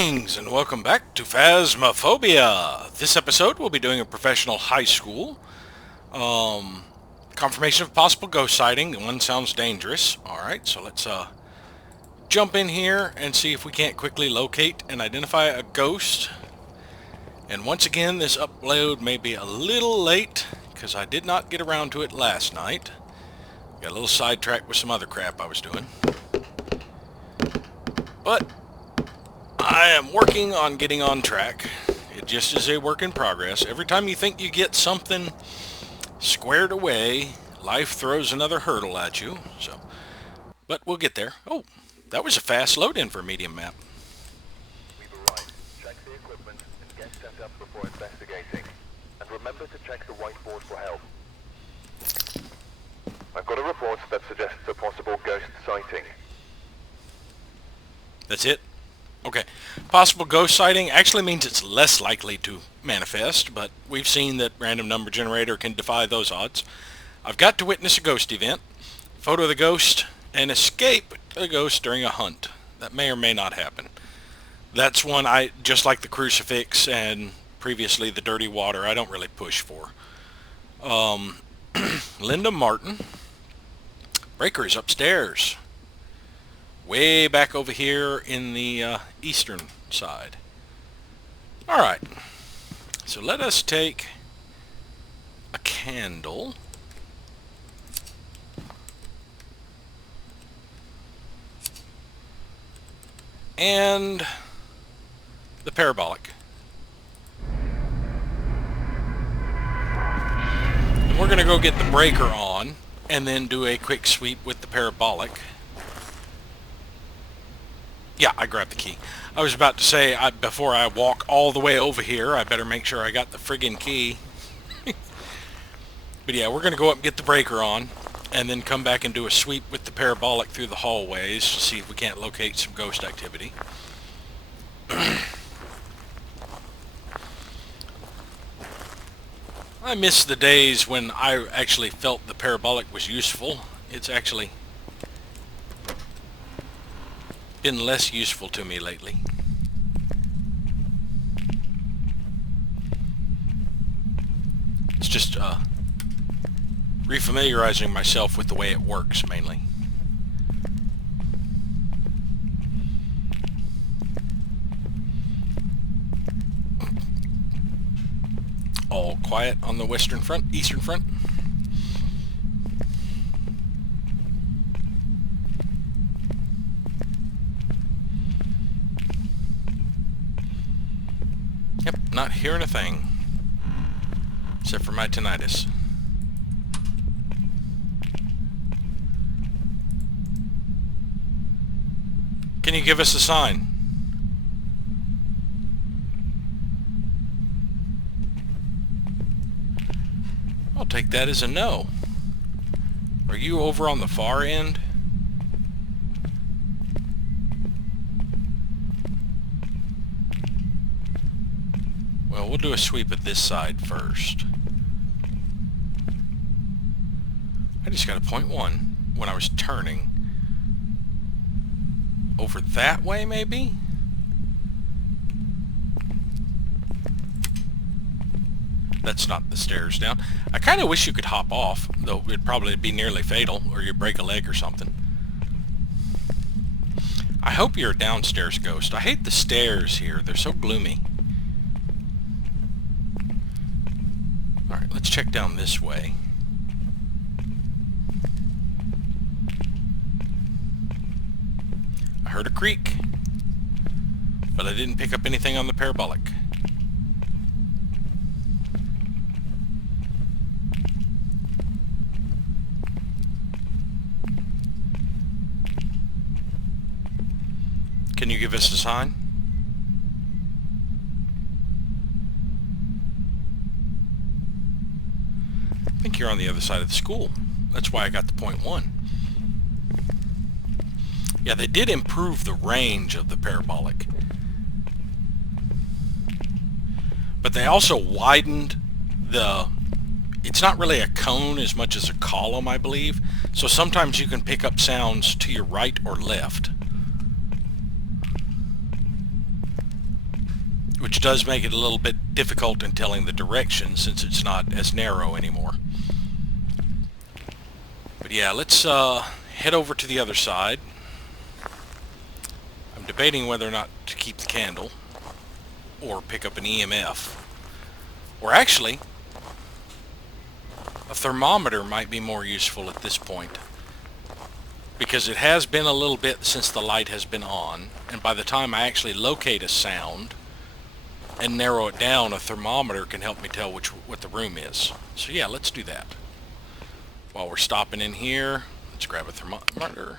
Greetings and welcome back to Phasmophobia. This episode we'll be doing a professional high school. Confirmation of possible ghost sighting. One sounds dangerous. Alright, so let's jump in here and see if we can't quickly locate and identify a ghost. And once again, this upload may be a little late because I did not get around to it last night. Got a little sidetracked with some other crap I was doing. But I am working on getting on track. It just is a work in progress. Every time you think you get something squared away, life throws another hurdle at you. But we'll get there. Oh, that was a fast load-in for a medium map. We've arrived. Check the equipment and get set up before investigating. And remember to check the whiteboard for help. I've got a report that suggests a possible ghost sighting. That's it? Okay. Possible ghost sighting actually means it's less likely to manifest, but we've seen that random number generator can defy those odds. I've got to witness a ghost event, photo of the ghost, and escape the ghost during a hunt. That may or may not happen. That's one I, just like the crucifix and previously the dirty water, I don't really push for. Linda Martin. Breaker is upstairs. Way back over here in the eastern side. Alright, so let us take a candle and the parabolic. And we're going to go get the breaker on and then do a quick sweep with the parabolic. Yeah, I grabbed the key. I was about to say, before I walk all the way over here, I better make sure I got the friggin' key. But yeah, we're going to go up and get the breaker on, and then come back and do a sweep with the parabolic through the hallways to see if we can't locate some ghost activity. I miss the days when I actually felt the parabolic was useful. It's actually been less useful to me lately. It's just refamiliarizing myself with the way it works, mainly. All quiet on the western front, eastern front. Yep, not hearing a thing. Except for my tinnitus. Can you give us a sign? I'll take that as a no. Are you over on the far end? Well, we'll do a sweep at this side first. I just got a .1 when I was turning. Over that way, maybe? That's not the stairs down. I kind of wish you could hop off, though it'd probably be nearly fatal, or you'd break a leg or something. I hope you're a downstairs ghost. I hate the stairs here. They're so gloomy. Alright, let's check down this way. I heard a creak, but I didn't pick up anything on the parabolic. Can you give us a sign? I think you're on the other side of the school. That's why I got the .1. Yeah, they did improve the range of the parabolic. But they also widened the... It's not really a cone as much as a column, I believe. So sometimes you can pick up sounds to your right or left. which does make it a little bit difficult in telling the direction since it's not as narrow anymore. But yeah, let's head over to the other side. I'm debating whether or not to keep the candle or pick up an EMF. Or actually, a thermometer might be more useful at this point, because it has been a little bit since the light has been on, and by the time I actually locate a sound and narrow it down, a thermometer can help me tell what the room is. So yeah, let's do that. While we're stopping in here, let's grab a thermometer.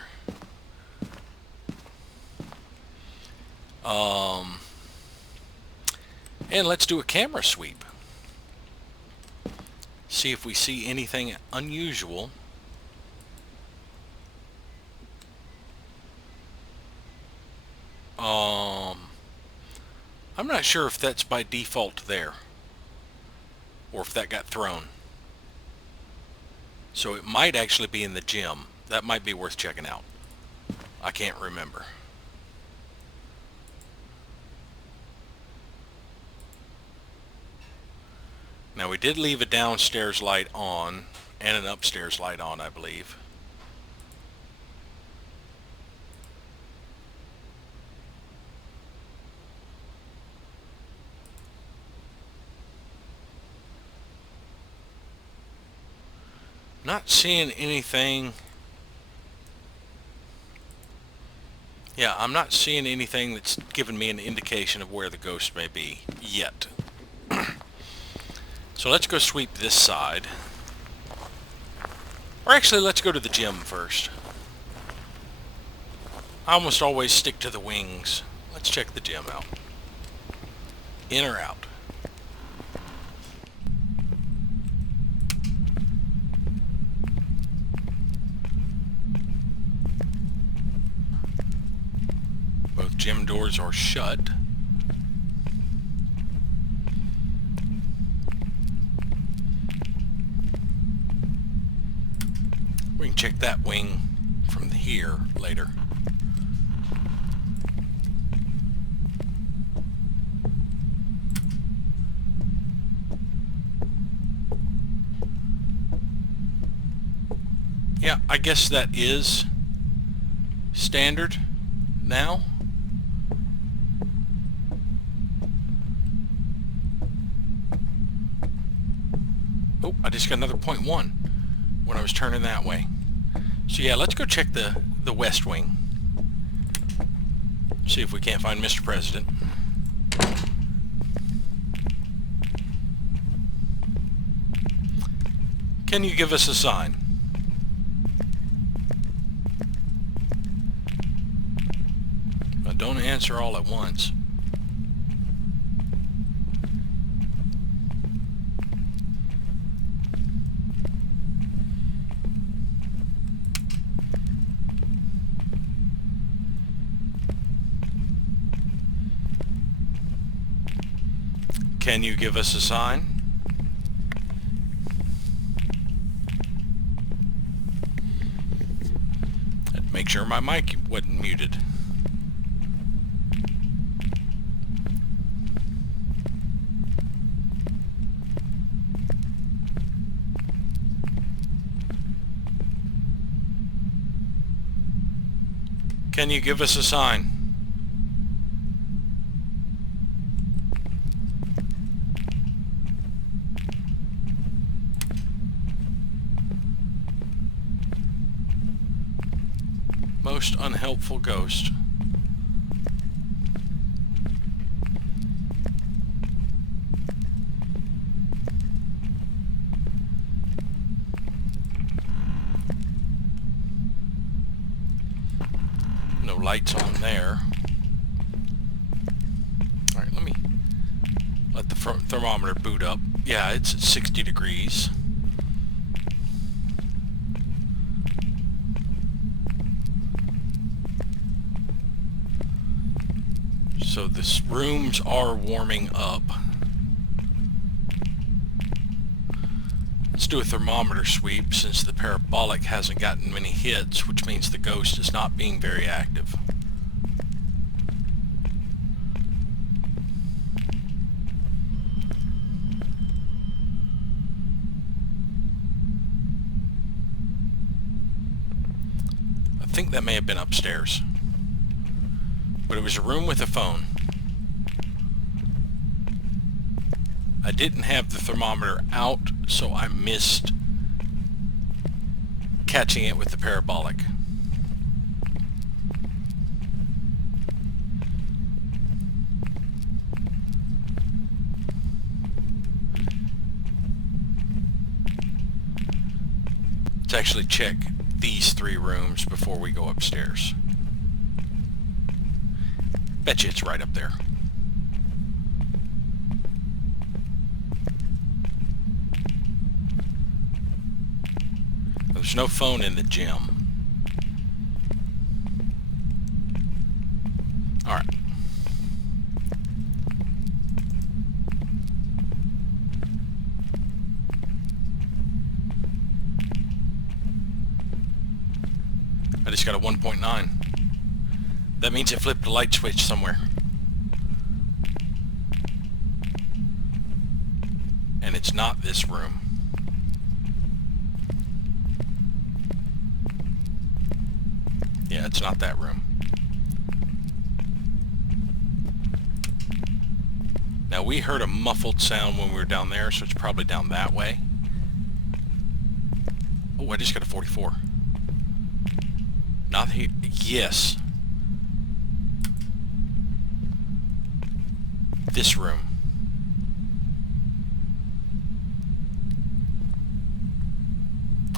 And let's do a camera sweep. See if we see anything unusual. I'm not sure if that's by default there, or if that got thrown. So it might actually be in the gym. That might be worth checking out. I can't remember. Now we did leave a downstairs light on and an upstairs light on, I believe. Not seeing anything. Yeah, I'm not seeing anything that's giving me an indication of where the ghost may be yet. So let's go sweep this side. Or actually, let's go to the gym first. I almost always stick to the wings. Let's check the gym out. In or out? Both gym doors are shut. We can check that wing from here later. Yeah, I guess that is standard now. Oh, I just got another 0.1 when I was turning that way. So yeah, let's go check the west wing. See if we can't find Mr. President. Can you give us a sign? Now, don't answer all at once. Can you give us a sign? I'd make sure my mic wasn't muted. Can you give us a sign? Most unhelpful ghost. No lights on there. Alright, let me let the thermometer boot up. Yeah, it's at 60 degrees. So the rooms are warming up. Let's do a thermometer sweep since the parabolic hasn't gotten many hits, which means the ghost is not being very active. That may have been upstairs. But it was a room with a phone. I didn't have the thermometer out, so I missed catching it with the parabolic. Let's actually check these 3 rooms before we go upstairs. Bet you it's right up there. There's no phone in the gym. Alright. I just got a 1.9. That means it flipped a light switch somewhere. And it's not this room. Yeah, it's not that room. Now we heard a muffled sound when we were down there, so it's probably down that way. Oh, I just got a 44. Not here. Yes. This room.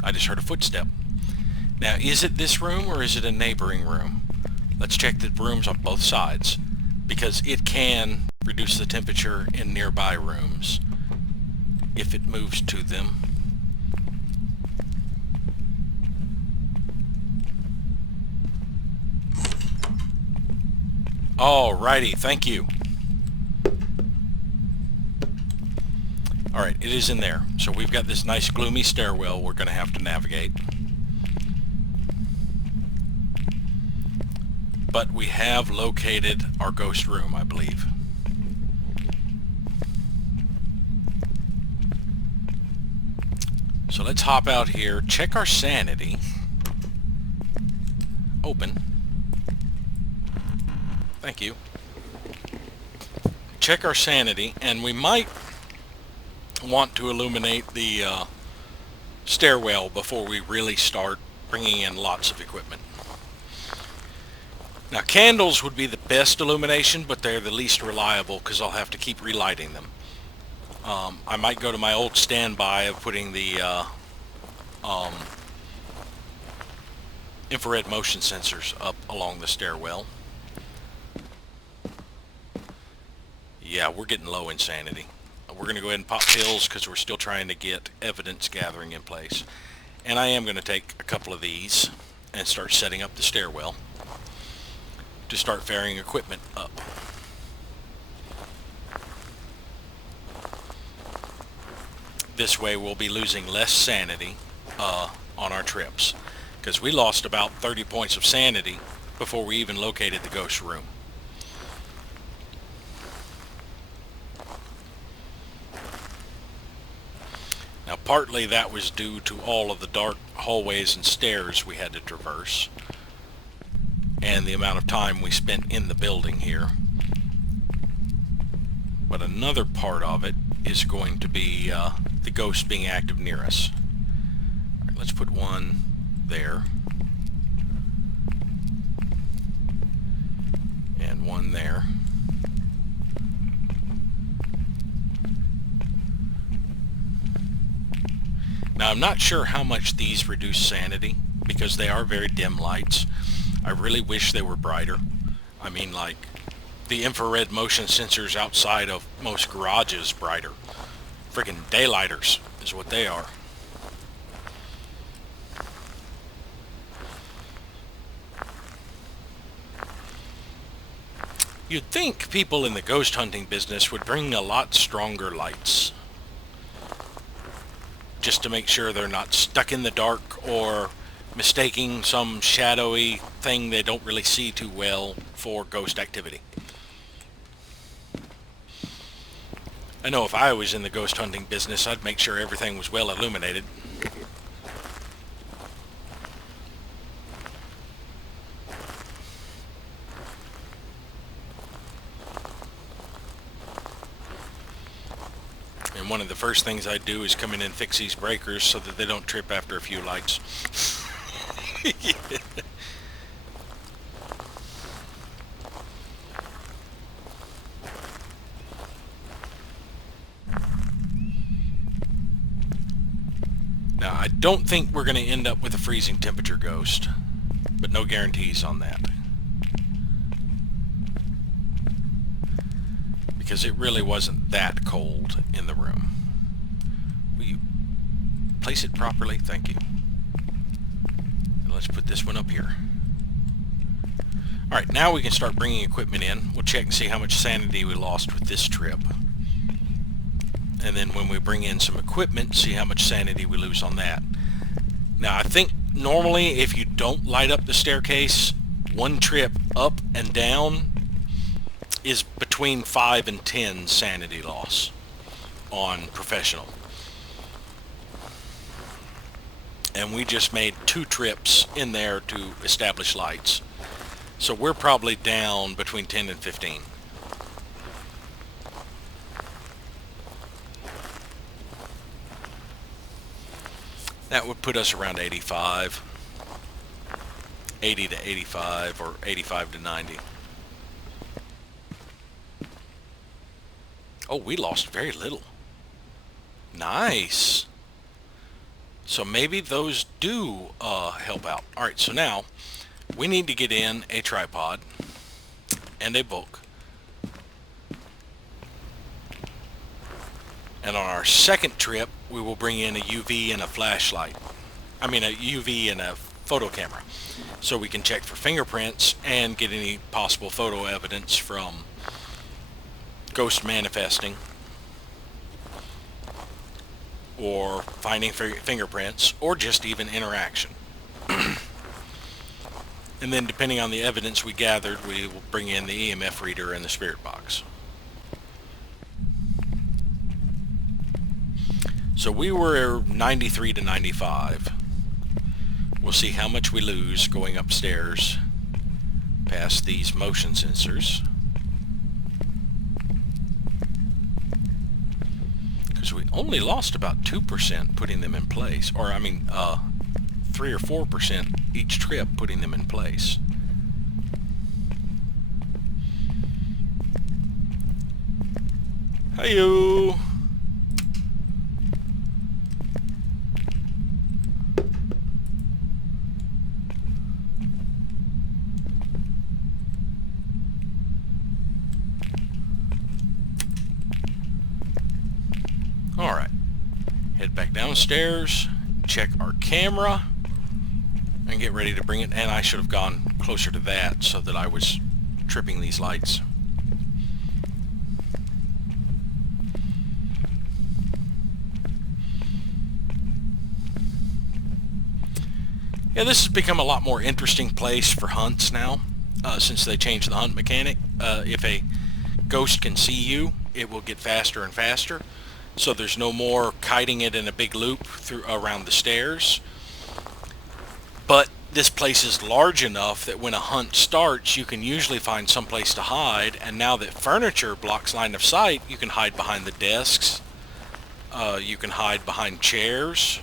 I just heard a footstep. Now, is it this room or is it a neighboring room? Let's check the rooms on both sides, because it can reduce the temperature in nearby rooms if it moves to them. Alrighty, thank you. Alright, it is in there. So we've got this nice gloomy stairwell we're going to have to navigate. But we have located our ghost room, I believe. So let's hop out here, check our sanity. Open. Thank you. Check our sanity, and we might want to illuminate the stairwell before we really start bringing in lots of equipment. Now, candles would be the best illumination, but they're the least reliable because I'll have to keep relighting them. I might go to my old standby of putting the infrared motion sensors up along the stairwell. Yeah, we're getting low in sanity. We're going to go ahead and pop pills because we're still trying to get evidence gathering in place. And I am going to take a couple of these and start setting up the stairwell to start ferrying equipment up. This way we'll be losing less sanity on our trips, because we lost about 30 points of sanity before we even located the ghost room. Now, partly that was due to all of the dark hallways and stairs we had to traverse, and the amount of time we spent in the building here. But another part of it is going to be the ghost being active near us. All right, let's put one there. And one there. Now, I'm not sure how much these reduce sanity, because they are very dim lights. I really wish they were brighter. I mean, like, the infrared motion sensors outside of most garages brighter. Friggin' daylighters is what they are. You'd think people in the ghost hunting business would bring a lot stronger lights, just to make sure they're not stuck in the dark or mistaking some shadowy thing they don't really see too well for ghost activity. I know if I was in the ghost hunting business, I'd make sure everything was well illuminated. And one of the first things I do is come in and fix these breakers so that they don't trip after a few lights. Now, I don't think we're going to end up with a freezing temperature ghost, but no guarantees on that. Because it really wasn't that cold in the room. Will you place it properly? Thank you. And let's put this one up here. Alright, now we can start bringing equipment in. We'll check and see how much sanity we lost with this trip. And then when we bring in some equipment, see how much sanity we lose on that. Now, I think normally if you don't light up the staircase, one trip up and down is between 5 and 10 sanity loss on professional. And we just made 2 trips in there to establish lights. So we're probably down between 10 and 15. That would put us around 85. 80 to 85 or 85 to 90. Oh, we lost very little. Nice. So maybe those do help out. Alright, so now we need to get in a tripod and a book. And on our second trip, we will bring in a UV and a flashlight. I mean a UV and a photo camera. So we can check for fingerprints and get any possible photo evidence from ghost manifesting or finding fingerprints or just even interaction. And then depending on the evidence we gathered, we will bring in the EMF reader and the spirit box. So we were 93 to 95. We'll see how much we lose going upstairs past these motion sensors. Because we only lost about 2% putting them in place. Or, I mean, 3 or 4% each trip putting them in place. Hi-yo! Alright, head back downstairs, check our camera, and get ready to bring it. And I should have gone closer to that so that I was tripping these lights. Yeah, this has become a lot more interesting place for hunts now, since they changed the hunt mechanic. If a ghost can see you, it will get faster and faster. So there's no more kiting it in a big loop through around the stairs. But this place is large enough that when a hunt starts, you can usually find some place to hide. And now that furniture blocks line of sight, you can hide behind the desks. You can hide behind chairs.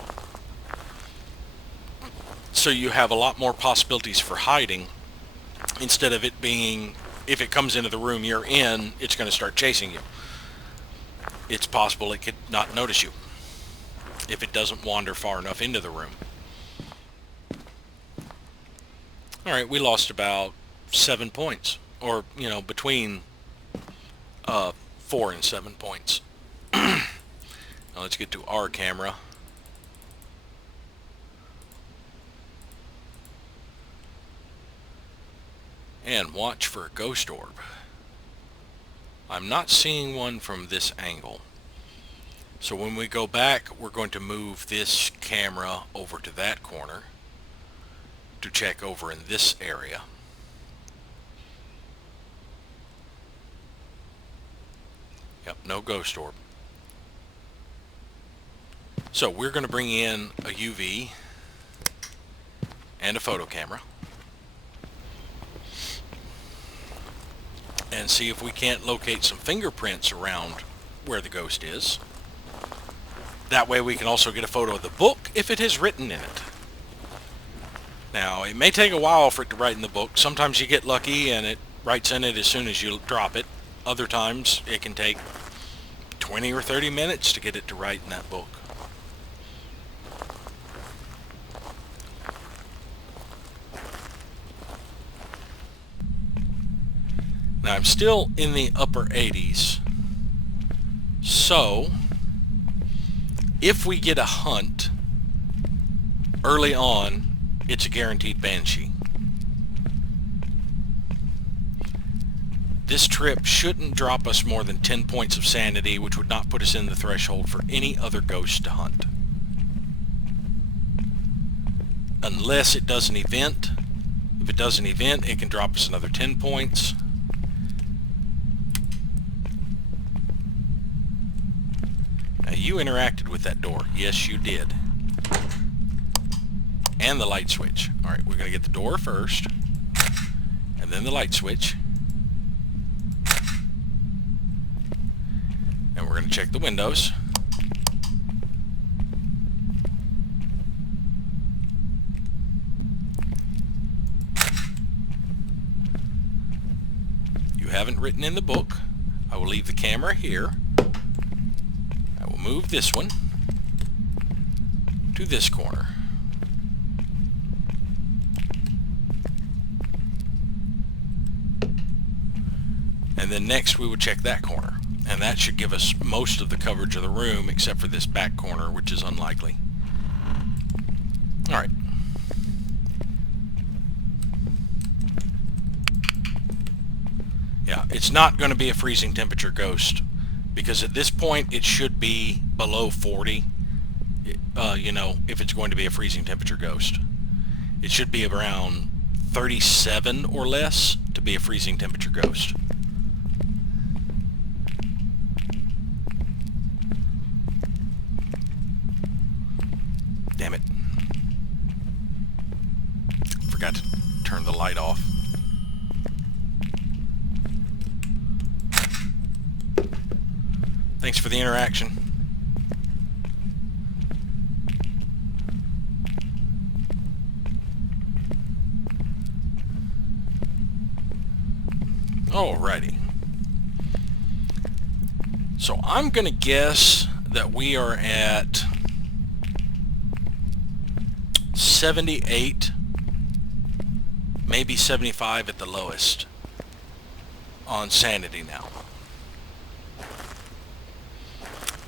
So you have a lot more possibilities for hiding, instead of it being, if it comes into the room you're in, it's going to start chasing you. It's possible it could not notice you if it doesn't wander far enough into the room. Alright, we lost about 7 points, or, you know, between 4 and 7 points. Now let's get to our camera. And watch for a ghost orb. I'm not seeing one from this angle. So when we go back, we're going to move this camera over to that corner to check over in this area. Yep, no ghost orb. So we're going to bring in a UV and a photo camera and see if we can't locate some fingerprints around where the ghost is. That way we can also get a photo of the book if it is written in it. Now, it may take a while for it to write in the book. Sometimes you get lucky and it writes in it as soon as you drop it. Other times it can take 20 or 30 minutes to get it to write in that book. Now, I'm still in the upper 80s. So, if we get a hunt early on, it's a guaranteed Banshee. This trip shouldn't drop us more than 10 points of sanity, which would not put us in the threshold for any other ghost to hunt. Unless it does an event. If it does an event, it can drop us another 10 points. Now, you interacted with that door. Yes, you did. And the light switch. Alright, we're going to get the door first. And then the light switch. And we're going to check the windows. You haven't written in the book. I will leave the camera here. I will move this one to this corner. And then next we would check that corner. And that should give us most of the coverage of the room except for this back corner, which is unlikely. Alright. Yeah, it's not going to be a freezing temperature ghost, because at this point it should be below 40, you know, if it's going to be a freezing temperature ghost. It should be around 37 or less to be a freezing temperature ghost. Damn it. Forgot to turn the light off. Thanks for the interaction. Alrighty. So I'm going to guess that we are at 78, maybe 75 at the lowest on sanity now.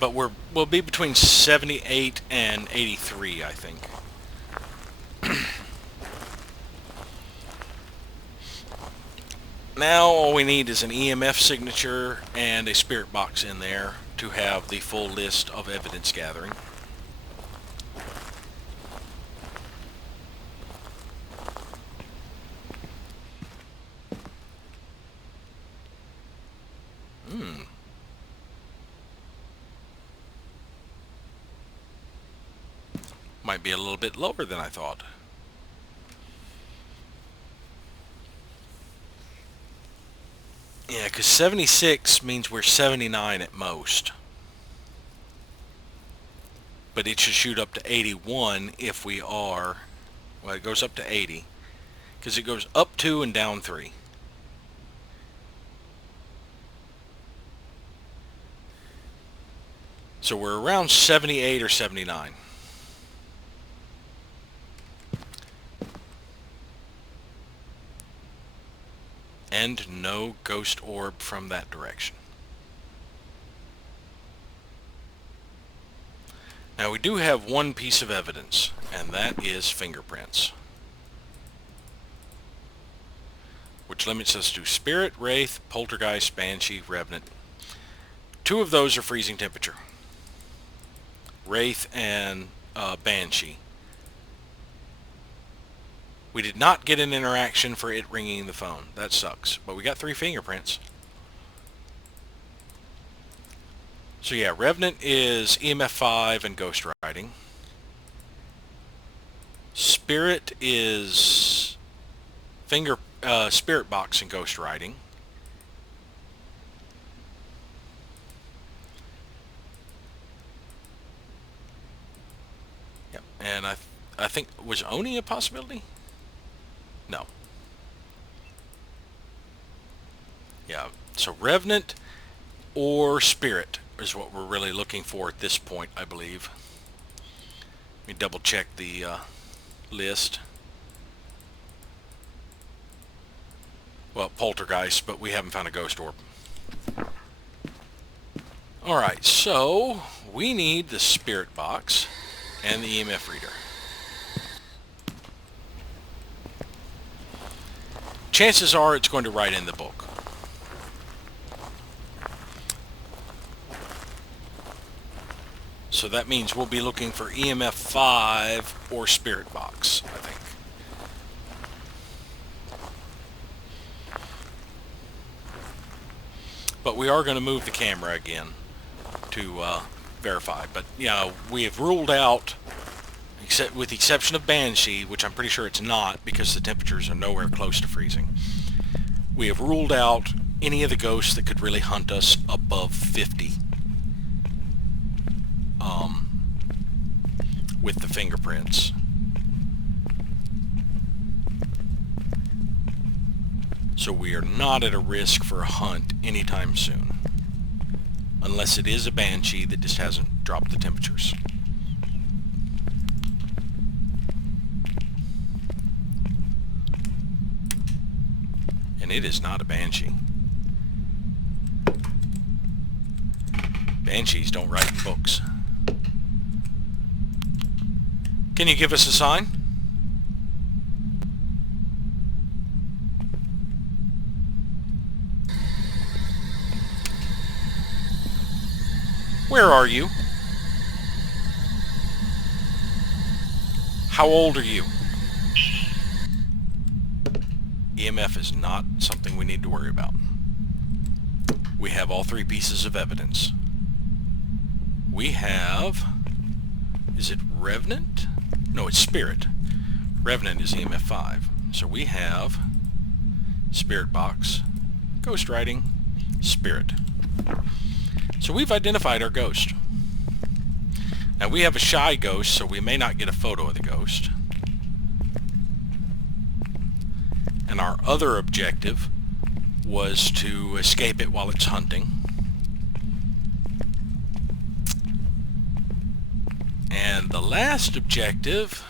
But we'll be between 78 and 83, I think. Now all we need is an EMF signature and a spirit box in there to have the full list of evidence gathering. Might be a little bit lower than I thought. Yeah, because 76 means we're 79 at most. But it should shoot up to 81 if we are... Well, it goes up to 80. Because it goes up 2 and down 3. So we're around 78 or 79. And no ghost orb from that direction. Now we do have one piece of evidence, and that is fingerprints, which limits us to Spirit, Wraith, Poltergeist, Banshee, Revenant. 2 of those are freezing temperature. Wraith and Banshee. We did not get an interaction for it ringing the phone. That sucks. But we got 3 fingerprints. So yeah, Revenant is EMF 5 and ghost writing. Spirit is spirit box and ghost writing. And I think, was Oni a possibility? No. Yeah, so Revenant or Spirit is what we're really looking for at this point, I believe. Let me double check the list. Well, Poltergeist, but we haven't found a ghost orb. Alright, so we need the Spirit box and the EMF reader. Chances are it's going to write in the book. So that means we'll be looking for EMF 5 or Spirit box, I think. But we are going to move the camera again to verify. But, you know, we have ruled out, except with the exception of Banshee, which I'm pretty sure it's not because the temperatures are nowhere close to freezing. We have ruled out any of the ghosts that could really hunt us above 50 with the fingerprints. So we are not at a risk for a hunt anytime soon. Unless it is a Banshee that just hasn't dropped the temperatures. And it is not a Banshee. Banshees don't write in books. Can you give us a sign? Where are you? How old are you? EMF is not something we need to worry about. We have all three pieces of evidence. We have... Is it Revenant? No, it's Spirit. Revenant is EMF 5. So we have Spirit box, Ghost writing, Spirit. So we've identified our ghost. Now we have a shy ghost, so we may not get a photo of the ghost. And our other objective was to escape it while it's hunting. And the last objective...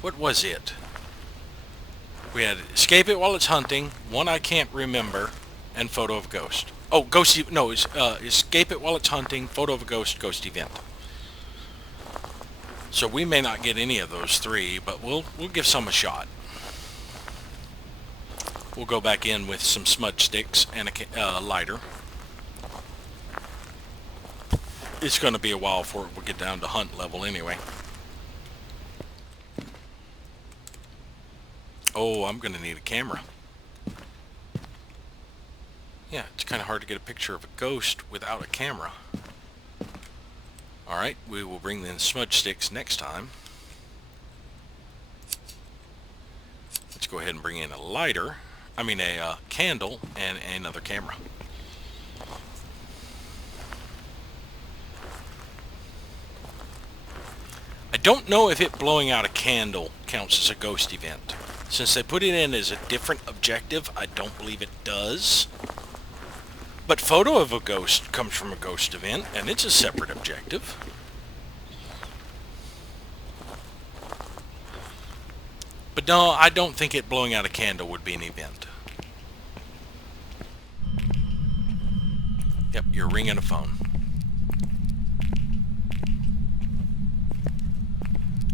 What was it? We had escape it while it's hunting, one I can't remember, and photo of ghost. Oh, ghost... No, it's escape it while it's hunting, photo of a ghost, ghost event. So we may not get any of those three, but we'll give some a shot. We'll go back in with some smudge sticks and a lighter. It's going to be a while before we get down to hunt level anyway. Oh, I'm going to need a camera. Yeah, it's kind of hard to get a picture of a ghost without a camera. Alright, we will bring the smudge sticks next time. Let's go ahead and bring in a lighter. I mean a candle and another camera. I don't know if it blowing out a candle counts as a ghost event. Since they put it in as a different objective, I don't believe it does. But photo of a ghost comes from a ghost event, and it's a separate objective. But no, I don't think it blowing out a candle would be an event. Yep, you're ringing a phone.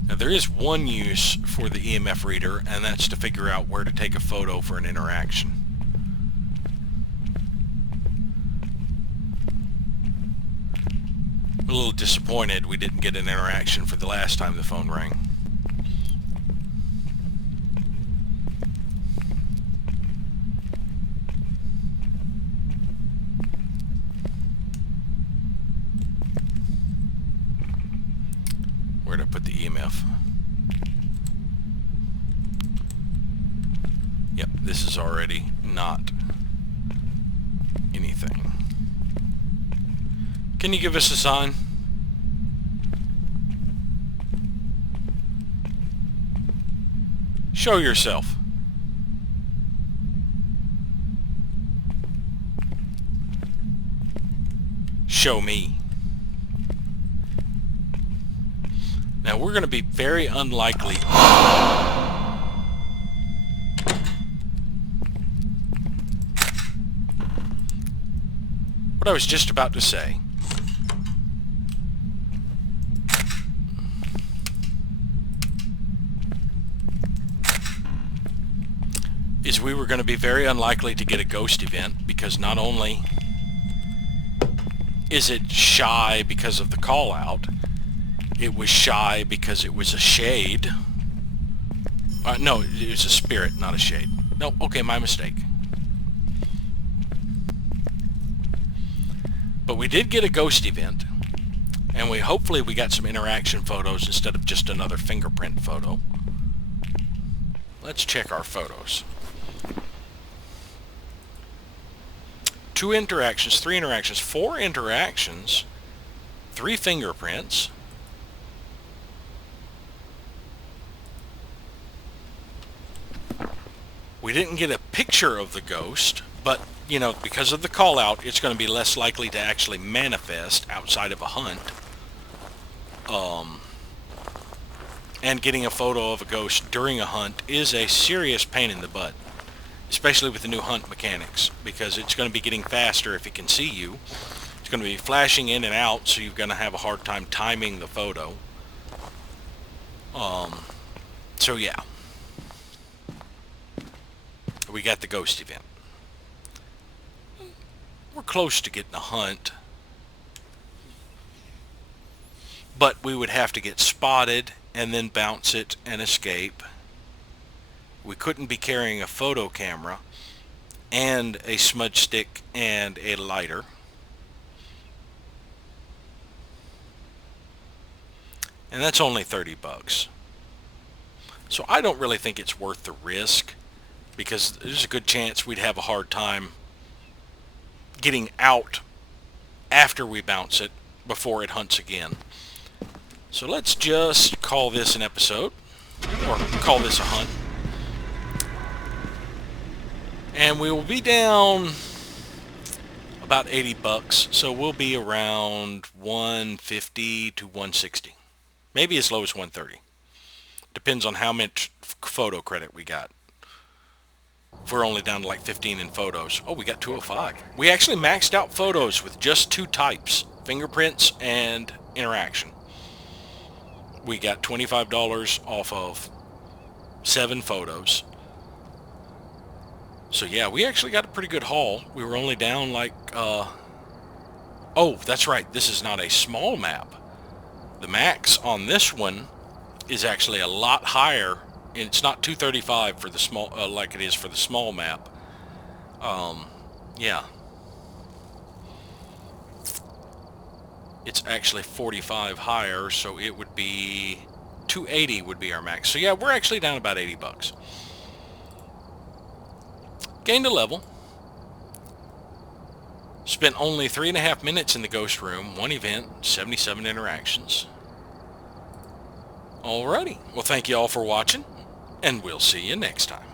Now there is one use for the EMF reader, and that's to figure out where to take a photo for an interaction. I'm a little disappointed we didn't get an interaction for the last time the phone rang. Where'd I put the EMF? Yep, this is already not anything. Can you give us a sign? Show yourself. Show me. Now we're going to be very unlikely. What I was just about to say. Is we were going to be very unlikely to get a ghost event, because not only is it shy because of the call out, it was shy because it was a shade. No, it was a spirit, not a shade. No, okay, my mistake. But we did get a ghost event, and hopefully we got some interaction photos instead of just another fingerprint photo. Let's check our photos. 2 interactions, 3 interactions, 4 interactions, 3 fingerprints. We didn't get a picture of the ghost, but, you know, because of the call out, it's going to be less likely to actually manifest outside of a hunt. And getting a photo of a ghost during a hunt is a serious pain in the butt, especially with the new hunt mechanics, because it's going to be getting faster if it can see you. It's going to be flashing in and out, so you're going to have a hard time timing the photo. So yeah. We got the ghost event. We're close to getting a hunt, but we would have to get spotted and then bounce it and escape. We couldn't be carrying a photo camera and a smudge stick and a lighter. And that's only 30 bucks. So I don't really think it's worth the risk, because there's a good chance we'd have a hard time getting out after we bounce it before it hunts again. So let's just call this an episode, or call this a hunt. And we will be down about 80 bucks, so we'll be around 150 to 160. Maybe as low as 130. Depends on how much photo credit we got. If we're only down to like 15 in photos. Oh, we got 205. We actually maxed out photos with just 2 types, fingerprints and interaction. We got $25 off of 7 photos. So yeah, we actually got a pretty good haul. We were only down like, oh, that's right, this is not a small map. The max on this one is actually a lot higher. And it's not 235 for the small, like it is for the small map. Yeah. It's actually 45 higher, so it would be 280 would be our max. So yeah, we're actually down about 80 bucks. Gained a level. Spent only 3.5 minutes in the ghost room, 1 event, 77 interactions. Alrighty. Well, thank you all for watching, and we'll see you next time.